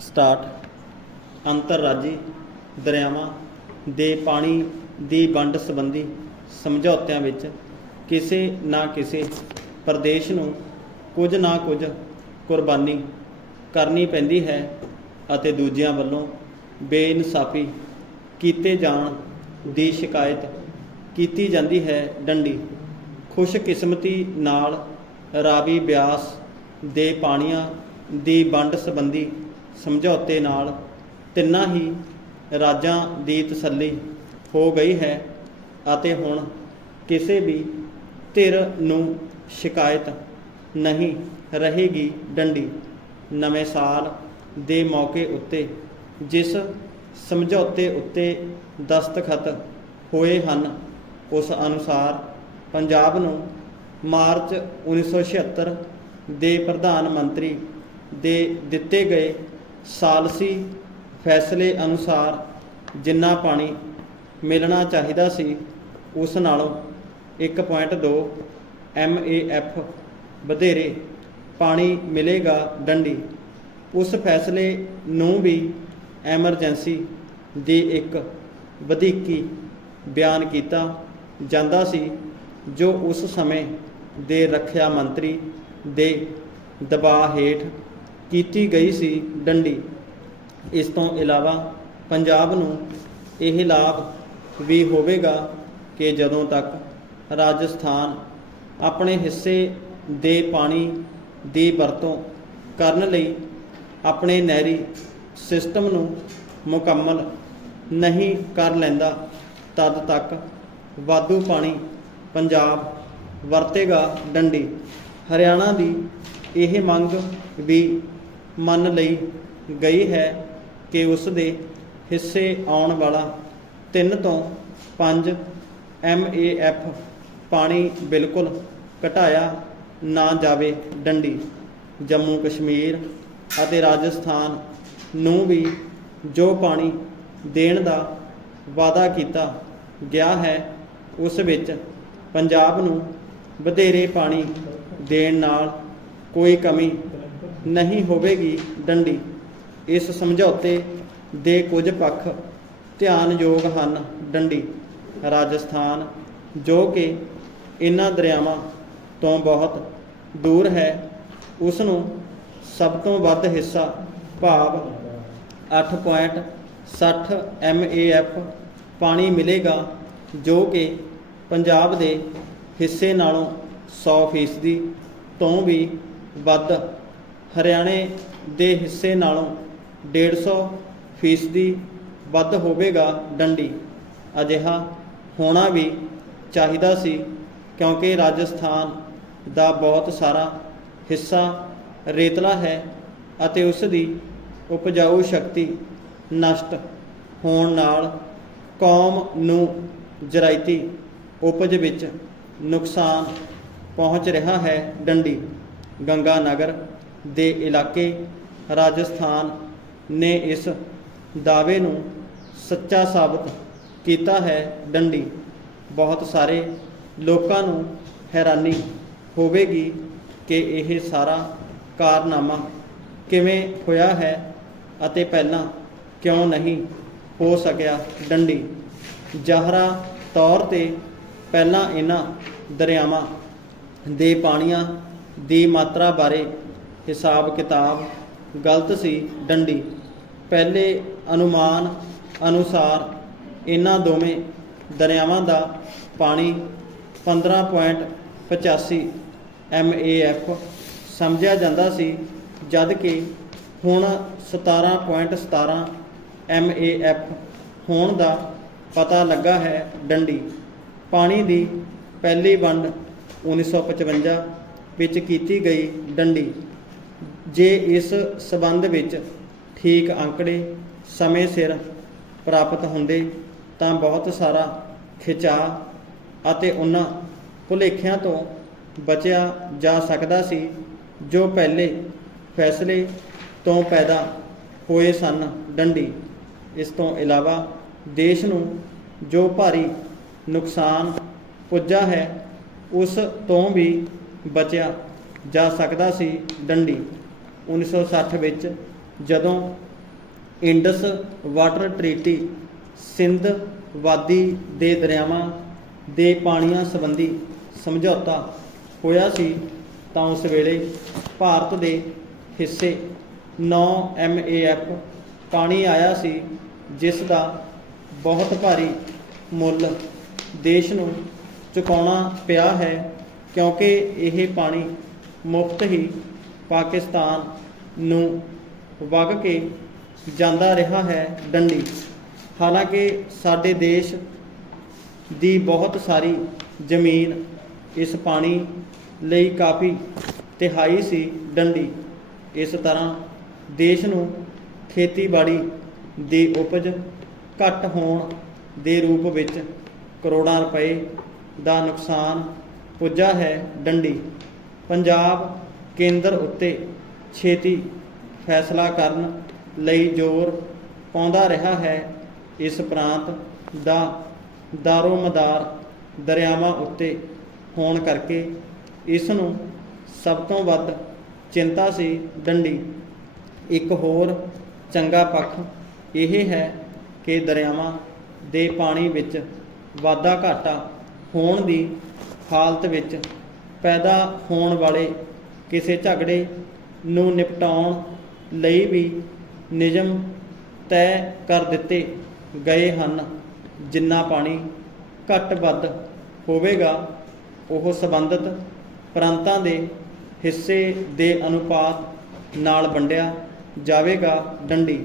Start. ਅੰਤਰਰਾਜੀ, ਦਰਿਆਵਾਂ ਦੇ ਪਾਣੀ ਦੀ ਵੰਡ ਸੰਬੰਧੀ ਸਮਝੌਤਿਆਂ ਵਿੱਚ ਕਿਸੇ ਨਾ ਕਿਸੇ ਪ੍ਰਦੇਸ਼ ਨੂੰ ਕੁਝ ਨਾ ਕੁਝ ਕੁਰਬਾਨੀ ਕਰਨੀ ਪੈਂਦੀ ਹੈ ਅਤੇ ਦੂਜਿਆਂ ਵੱਲੋਂ ਬੇਇਨਸਾਫੀ ਕੀਤੇ ਜਾਣ ਦੀ ਸ਼ਿਕਾਇਤ ਕੀਤੀ ਜਾਂਦੀ ਹੈ ਡੰਡੀ। ਖੁਸ਼ਕਿਸਮਤੀ ਨਾਲ ਰਾਵੀ ਬਿਆਸ ਦੇ ਪਾਣੀਆਂ ਦੀ ਵੰਡ ਸੰਬੰਧੀ ਸਮਝੌਤੇ ਨਾਲ ਤਿੰਨਾਂ ਹੀ ਰਾਜਾਂ ਦੀ ਤਸੱਲੀ ਹੋ ਗਈ ਹੈ ਅਤੇ ਹੁਣ ਕਿਸੇ ਵੀ ਧਿਰ ਨੂੰ ਸ਼ਿਕਾਇਤ ਨਹੀਂ ਰਹੇਗੀ ਡੰਡੀ ਨਵੇਂ ਸਾਲ ਦੇ ਮੌਕੇ ਉੱਤੇ, ਜਿਸ ਸਮਝੌਤੇ ਉੱਤੇ ਦਸਤਖਤ ਹੋਏ ਹਨ, ਉਸ ਅਨੁਸਾਰ ਪੰਜਾਬ ਨੂੰ ਮਾਰਚ 1976 ਦੇ ਪ੍ਰਧਾਨ ਮੰਤਰੀ ਦੇ ਦਿੱਤੇ ਗਏ ਸਾਲਸੀ ਫੈਸਲੇ ਅਨੁਸਾਰ ਜਿੰਨਾ ਪਾਣੀ ਮਿਲਣਾ ਚਾਹੀਦਾ ਸੀ, ਉਸ ਨਾਲੋਂ 1.2 ਐਮਏਐਫ ਵਧੇਰੇ ਪਾਣੀ ਮਿਲੇਗਾ ਡੰਡੀ। ਉਸ ਫੈਸਲੇ ਨੂੰ ਵੀ ਐਮਰਜੈਂਸੀ ਦੀ ਇੱਕ ਵਧੀਕੀ ਬਿਆਨ ਕੀਤਾ ਜਾਂਦਾ ਸੀ, ਜੋ ਉਸ ਸਮੇਂ ਦੇ ਰੱਖਿਆ ਮੰਤਰੀ ਦੇ ਦਬਾਅ ਹੇਠ ਕੀਤੀ ਗਈ ਸੀ ਡੰਡੀ। ਇਸ ਤੋਂ ਇਲਾਵਾ ਪੰਜਾਬ ਨੂੰ ਇਹ ਲਾਭ ਵੀ ਹੋਵੇਗਾ ਕਿ ਜਦੋਂ ਤੱਕ ਰਾਜਸਥਾਨ ਆਪਣੇ ਹਿੱਸੇ ਦੇ ਪਾਣੀ ਦੀ ਵਰਤੋਂ ਕਰਨ ਲਈ ਆਪਣੇ ਨਹਿਰੀ ਸਿਸਟਮ ਨੂੰ ਮੁਕੰਮਲ ਨਹੀਂ ਕਰ ਲੈਂਦਾ, ਤਦ ਤੱਕ ਵਾਧੂ ਪਾਣੀ ਪੰਜਾਬ ਵਰਤੇਗਾ ਡੰਡੀ। ਹਰਿਆਣਾ ਦੀ ਇਹ ਮੰਗ ਵੀ ਮੰਨ ਲਈ ਗਈ ਹੈ ਕਿ ਉਸ ਦੇ ਹਿੱਸੇ ਆਉਣ ਵਾਲਾ 3 ਤੋਂ 5 ਐਮਏਐਫ ਪਾਣੀ ਬਿਲਕੁਲ ਘਟਾਇਆ ਨਾ ਜਾਵੇ ਡੰਡੀ। ਜੰਮੂ ਕਸ਼ਮੀਰ ਅਤੇ ਰਾਜਸਥਾਨ ਨੂੰ ਵੀ ਜੋ ਪਾਣੀ ਦੇਣ ਦਾ ਵਾਅਦਾ ਕੀਤਾ ਗਿਆ ਹੈ, ਉਸ ਵਿੱਚ ਪੰਜਾਬ ਨੂੰ ਵਧੇਰੇ ਪਾਣੀ ਦੇਣ ਨਾਲ ਕੋਈ ਕਮੀ ਨਹੀਂ ਹੋਵੇਗੀ ਡੰਡੀ। ਇਸ ਸਮਝੌਤੇ ਦੇ ਕੁਝ ਪੱਖ ਧਿਆਨਯੋਗ ਹਨ ਡੰਡੀ। ਰਾਜਸਥਾਨ, ਜੋ ਕਿ ਇਹਨਾਂ ਦਰਿਆਵਾਂ ਤੋਂ ਬਹੁਤ ਦੂਰ ਹੈ ਉਸ ਨੂੰ ਸਭ ਤੋਂ ਵੱਧ ਹਿੱਸਾ ਭਾਵ 8.60 ਐਮਏਐਫ ਪਾਣੀ ਮਿਲੇਗਾ, ਜੋ ਕਿ ਪੰਜਾਬ ਦੇ ਹਿੱਸੇ ਨਾਲੋਂ 100% ਤੋਂ ਵੀ ਵੱਧ ਹਰਿਆਣੇ ਦੇ ਹਿੱਸੇ ਨਾਲੋਂ 150% ਵੱਧ ਹੋਵੇਗਾ ਡੰਡੀ। ਅਜਿਹਾ ਹੋਣਾ ਵੀ ਚਾਹੀਦਾ ਸੀ ਕਿਉਂਕਿ ਰਾਜਸਥਾਨ ਦਾ ਬਹੁਤ ਸਾਰਾ ਹਿੱਸਾ ਰੇਤਲਾ ਹੈ ਅਤੇ ਉਸ ਦੀ ਉਪਜਾਊ ਸ਼ਕਤੀ ਨਸ਼ਟ ਹੋਣ ਨਾਲ ਕੌਮ ਨੂੰ ਜਰਾਇਤੀ ਉਪਜ ਵਿੱਚ ਨੁਕਸਾਨ ਪਹੁੰਚ ਰਿਹਾ ਹੈ ਡੰਡੀ। ਗੰਗਾ ਨਗਰ ਦੇ ਇਲਾਕੇ ਰਾਜਸਥਾਨ ਨੇ ਇਸ ਦਾਅਵੇ ਨੂੰ ਸੱਚਾ ਸਾਬਤ ਕੀਤਾ ਹੈ ਡੰਡੀ। ਬਹੁਤ ਸਾਰੇ ਲੋਕਾਂ ਨੂੰ ਹੈਰਾਨੀ ਹੋਵੇਗੀ ਕਿ ਇਹ ਸਾਰਾ ਕਾਰਨਾਮਾ ਕਿਵੇਂ ਹੋਇਆ ਹੈ ਅਤੇ ਪਹਿਲਾਂ ਕਿਉਂ ਨਹੀਂ ਹੋ ਸਕਿਆ ਡੰਡੀ। ਜ਼ਾਹਰਾ ਤੌਰ ਤੇ ਪਹਿਲਾਂ ਇਹਨਾਂ ਦਰਿਆਵਾਂ ਦੇ ਪਾਣੀਆਂ ਦੀ ਮਾਤਰਾ ਬਾਰੇ ਹਿਸਾਬ ਕਿਤਾਬ, ਗਲਤ ਸੀ, ਡੰਡੀ। ਪਹਿਲੇ ਅਨੁਮਾਨ ਅਨੁਸਾਰ ਇਹਨਾਂ ਦੋਵੇਂ ਦਰਿਆਵਾਂ ਦਾ ਪਾਣੀ 15.85 ਐਮਏਐਫ ਸਮਝਿਆ ਜਾਂਦਾ ਸੀ, ਜਦ ਕਿ ਹੁਣ 17.17 ਐਮਏਐਫ ਹੋਣ ਦਾ ਪਤਾ ਲੱਗਾ ਹੈ ਡੰਡੀ। ਪਾਣੀ ਦੀ ਪਹਿਲੀ ਵੰਡ 1955 ਵਿੱਚ ਕੀਤੀ ਗਈ ਡੰਡੀ। ਜੇ ਇਸ ਸਬੰਧ ਵਿੱਚ ਠੀਕ ਅੰਕੜੇ ਸਮੇਂ ਸਿਰ ਪ੍ਰਾਪਤ ਹੁੰਦੇ ਤਾਂ ਬਹੁਤ ਸਾਰਾ ਖਿਚਾਅ ਅਤੇ ਉਹਨਾਂ ਭੁਲੇਖਿਆਂ ਤੋਂ ਬਚਿਆ ਜਾ ਸਕਦਾ ਸੀ, ਜੋ ਪਹਿਲੇ ਫੈਸਲੇ ਤੋਂ ਪੈਦਾ ਹੋਏ ਸਨ। ਡੰਡੀ, ਇਸ ਤੋਂ ਇਲਾਵਾ ਦੇਸ਼ ਨੂੰ ਜੋ ਭਾਰੀ ਨੁਕਸਾਨ ਪੁੱਜਾ ਹੈ, ਉਸ ਤੋਂ ਵੀ ਬਚਿਆ ਜਾ ਸਕਦਾ ਸੀ। ਡੰਡੀ 1960 ਵਿੱਚ ਜਦੋਂ ਇੰਡਸ ਵਾਟਰ ਟ੍ਰੀਟੀ ਸਿੰਧ ਵਾਦੀ ਦੇ ਦਰਿਆਵਾਂ ਦੇ ਪਾਣੀਆਂ ਸੰਬੰਧੀ ਸਮਝੌਤਾ ਹੋਇਆ ਸੀ, ਤਾਂ ਉਸ ਵੇਲੇ ਭਾਰਤ ਦੇ ਹਿੱਸੇ 9 ਐਮਏਐਫ ਪਾਣੀ ਆਇਆ ਸੀ, ਜਿਸ ਦਾ ਬਹੁਤ ਭਾਰੀ ਮੁੱਲ ਦੇਸ਼ ਨੂੰ ਚੁਕਾਉਣਾ ਪਿਆ ਹੈ, ਕਿਉਂਕਿ ਇਹ ਪਾਣੀ ਮੁਫਤ ਹੀ ਪਾਕਿਸਤਾਨ ਨੂੰ ਵਗ ਕੇ ਜਾਂਦਾ ਰਿਹਾ ਹੈ ਡੰਡੀ। ਹਾਲਾਂਕਿ ਸਾਡੇ ਦੇਸ਼ ਦੀ ਬਹੁਤ ਸਾਰੀ ਜ਼ਮੀਨ ਇਸ ਪਾਣੀ ਲਈ ਕਾਫੀ ਤਿਹਾਈ ਸੀ ਡੰਡੀ। ਇਸ ਤਰ੍ਹਾਂ ਦੇਸ਼ ਨੂੰ ਖੇਤੀਬਾੜੀ ਦੀ ਉਪਜ ਘੱਟ ਹੋਣ ਦੇ ਰੂਪ ਵਿੱਚ ਕਰੋੜਾਂ ਰੁਪਏ ਦਾ ਨੁਕਸਾਨ ਪੁੱਜਾ ਹੈ ਡੰਡੀ। ਪੰਜਾਬ ਕੇਂਦਰ ਉੱਤੇ ਛੇਤੀ ਫੈਸਲਾ ਕਰਨ ਲਈ ਜ਼ੋਰ ਪਾਉਂਦਾ ਰਿਹਾ ਹੈ। ਇਸ ਪ੍ਰਾਂਤ ਦਾ ਦਾਰੋ ਮਦਾਰ ਦਰਿਆਵਾਂ ਉੱਤੇ ਹੋਣ ਕਰਕੇ ਇਸ ਨੂੰ ਸਭ ਤੋਂ ਵੱਧ ਚਿੰਤਾ ਸੀ ਡੰਡੀ। ਇੱਕ ਹੋਰ ਚੰਗਾ ਪੱਖ ਇਹ ਹੈ ਕਿ ਦਰਿਆਵਾਂ ਦੇ ਪਾਣੀ ਵਿੱਚ ਵਾਧਾ ਘਾਟਾ ਹੋਣ ਦੀ ਹਾਲਤ ਵਿੱਚ ਪੈਦਾ ਹੋਣ ਵਾਲੇ ਕਿਸੇ ਝਗੜੇ ਨੂੰ ਨਿਪਟਾਉਣ ਲਈ ਵੀ ਨਿਯਮ ਤੈਅ ਕਰ ਦਿੱਤੇ ਗਏ ਹਨ। ਜਿੰਨਾ ਪਾਣੀ ਘੱਟ ਵੱਧ ਹੋਵੇਗਾ, ਉਹ ਸੰਬੰਧਿਤ ਪ੍ਰਾਂਤਾਂ ਦੇ ਹਿੱਸੇ ਦੇ ਅਨੁਪਾਤ ਨਾਲ ਵੰਡਿਆ ਜਾਵੇਗਾ। ਡੰਡੀ